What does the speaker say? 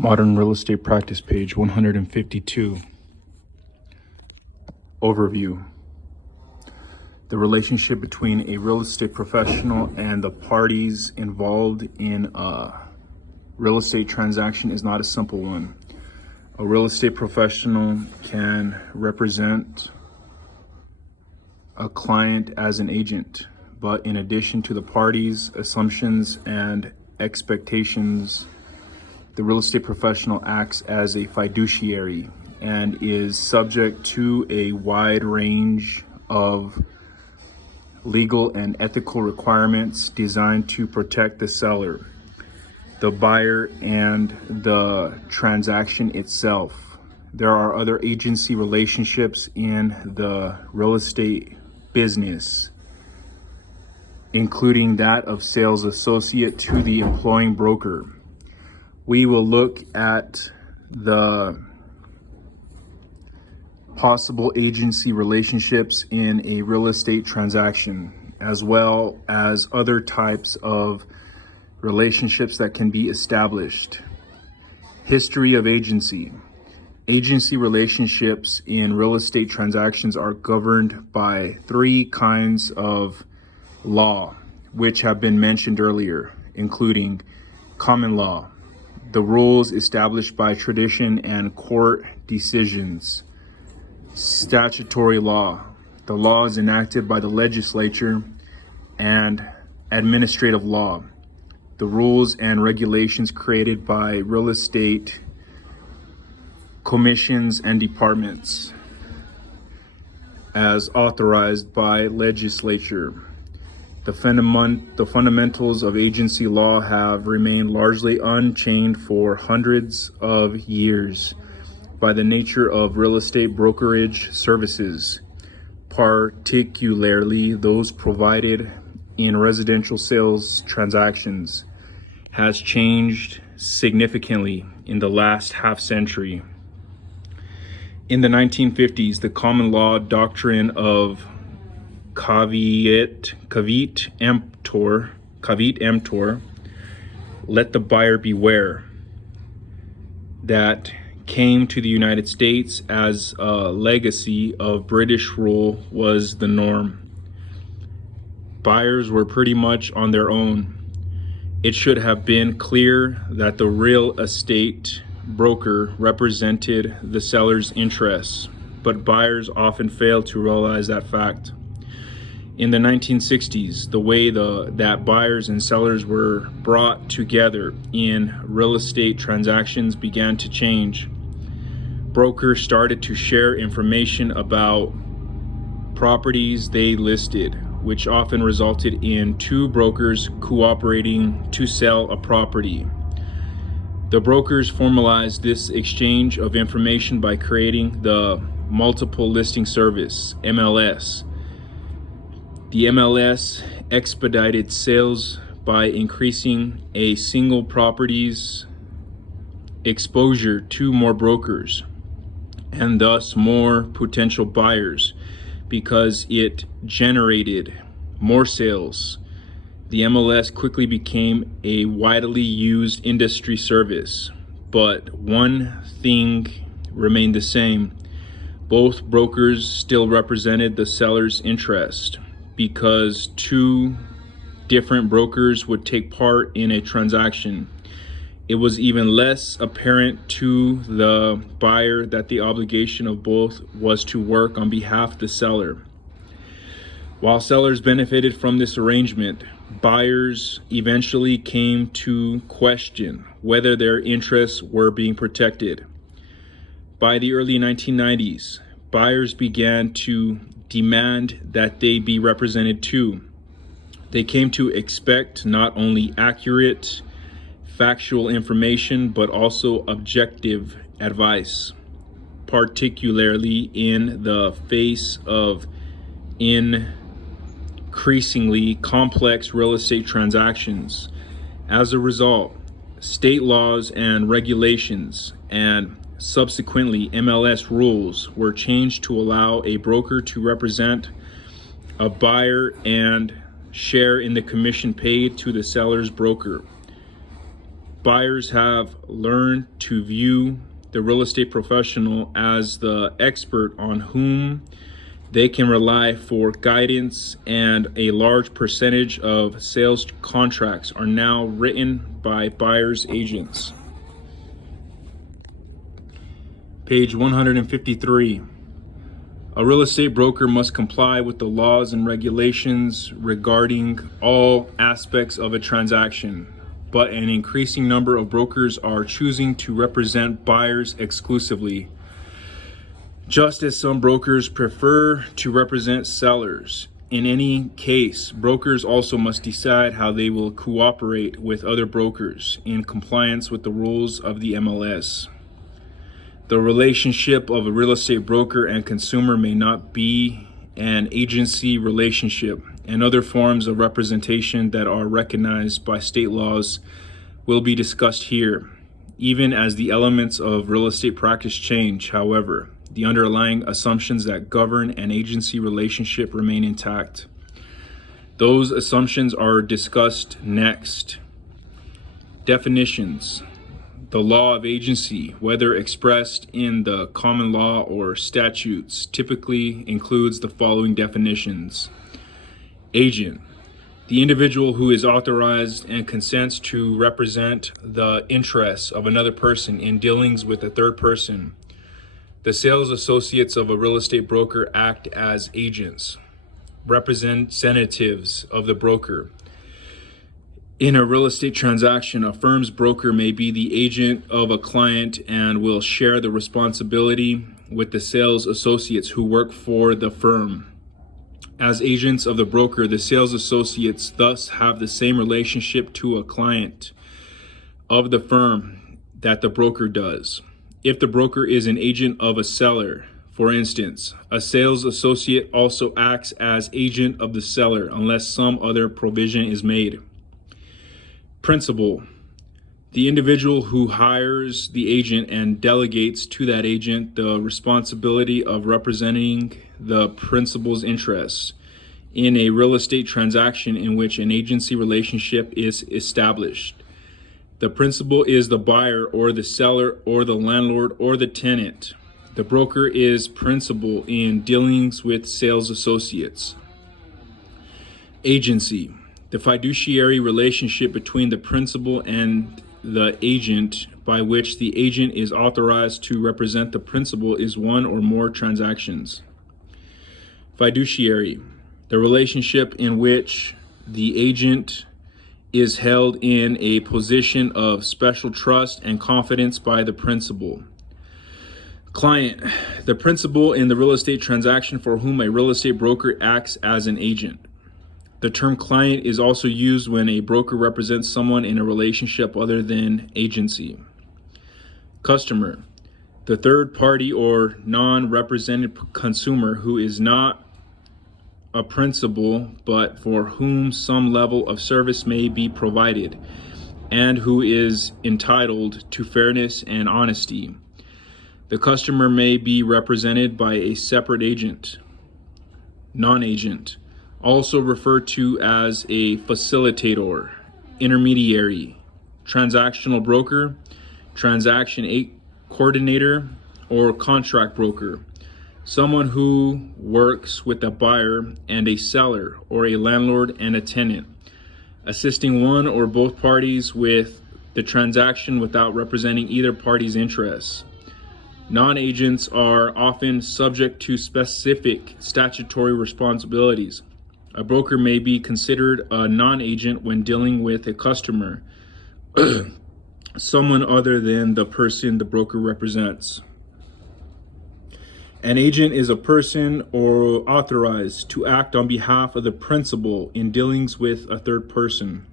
Modern Real Estate Practice, page 152. Overview. The relationship between a real estate professional and the parties involved in a real estate transaction is not a simple one. A real estate professional can represent a client as an agent, but in addition to the parties' assumptions and expectations, the real estate professional acts as a fiduciary and is subject to a wide range of legal and ethical requirements designed to protect the seller, the buyer, and the transaction itself. There are other agency relationships in the real estate business, including that of sales associate to the employing broker. We will look at the possible agency relationships in a real estate transaction, as well as other types of relationships that can be established. History of agency. Agency relationships in real estate transactions are governed by three kinds of law, which have been mentioned earlier, including common law, the rules established by tradition and court decisions; statutory law, the laws enacted by the legislature; and administrative law, the rules and regulations created by real estate commissions and departments as authorized by legislature. The fundamentals of agency law have remained largely unchanged for hundreds of years by the nature of real estate brokerage services, particularly those provided in residential sales transactions, has changed significantly in the last half century. In the 1950s, the common law doctrine of caveat emptor, let the buyer beware, that came to the United States as a legacy of British rule was the norm. Buyers were pretty much on their own. It should have been clear that the real estate broker represented the seller's interests, but buyers often fail to realize that fact. In the 1960s, the way that buyers and sellers were brought together in real estate transactions began to change. Brokers started to share information about properties they listed, which often resulted in two brokers cooperating to sell a property. The brokers formalized this exchange of information by creating the Multiple Listing Service, MLS. The MLS expedited sales by increasing a single property's exposure to more brokers and thus more potential buyers because it generated more sales. The MLS quickly became a widely used industry service, but one thing remained the same. Both brokers still represented the seller's interest. Because two different brokers would take part in a transaction, it was even less apparent to the buyer that the obligation of both was to work on behalf of the seller. While sellers benefited from this arrangement, buyers eventually came to question whether their interests were being protected. By the early 1990s, buyers began to demand that they be represented too. They came to expect not only accurate, factual information, but also objective advice, particularly in the face of increasingly complex real estate transactions. As a result, state laws and regulations and subsequently MLS rules were changed to allow a broker to represent a buyer and share in the commission paid to the seller's broker. Buyers have learned to view the real estate professional as the expert on whom they can rely for guidance, and a large percentage of sales contracts are now written by buyers' agents. Page 153. A real estate broker must comply with the laws and regulations regarding all aspects of a transaction, but an increasing number of brokers are choosing to represent buyers exclusively, just as some brokers prefer to represent sellers. In any case, brokers also must decide how they will cooperate with other brokers in compliance with the rules of the MLS. The relationship of a real estate broker and consumer may not be an agency relationship, and other forms of representation that are recognized by state laws will be discussed here. Even as the elements of real estate practice change, however, the underlying assumptions that govern an agency relationship remain intact. Those assumptions are discussed next. Definitions. The law of agency, whether expressed in the common law or statutes, typically includes the following definitions. Agent, the individual who is authorized and consents to represent the interests of another person in dealings with a third person. The sales associates of a real estate broker act as agents, representatives of the broker. In a real estate transaction, a firm's broker may be the agent of a client and will share the responsibility with the sales associates who work for the firm. As agents of the broker, the sales associates thus have the same relationship to a client of the firm that the broker does. If the broker is an agent of a seller, for instance, a sales associate also acts as agent of the seller unless some other provision is made. Principal, the individual who hires the agent and delegates to that agent the responsibility of representing the principal's interests in a real estate transaction in which an agency relationship is established. The principal is the buyer or the seller or the landlord or the tenant. The broker is principal in dealings with sales associates. Agency, the fiduciary relationship between the principal and the agent by which the agent is authorized to represent the principal is one or more transactions. Fiduciary, the relationship in which the agent is held in a position of special trust and confidence by the principal. Client, the principal in the real estate transaction for whom a real estate broker acts as an agent. The term client is also used when a broker represents someone in a relationship other than agency. Customer, the third party or non-represented consumer who is not a principal but for whom some level of service may be provided and who is entitled to fairness and honesty. The customer may be represented by a separate agent. Non-agent, also referred to as a facilitator, intermediary, transactional broker, transaction coordinator, or contract broker. Someone who works with a buyer and a seller, or a landlord and a tenant, assisting one or both parties with the transaction without representing either party's interests. Non-agents are often subject to specific statutory responsibilities. A broker may be considered a non-agent when dealing with a customer, someone other than the person the broker represents. An agent is a person or authorized to act on behalf of the principal in dealings with a third person.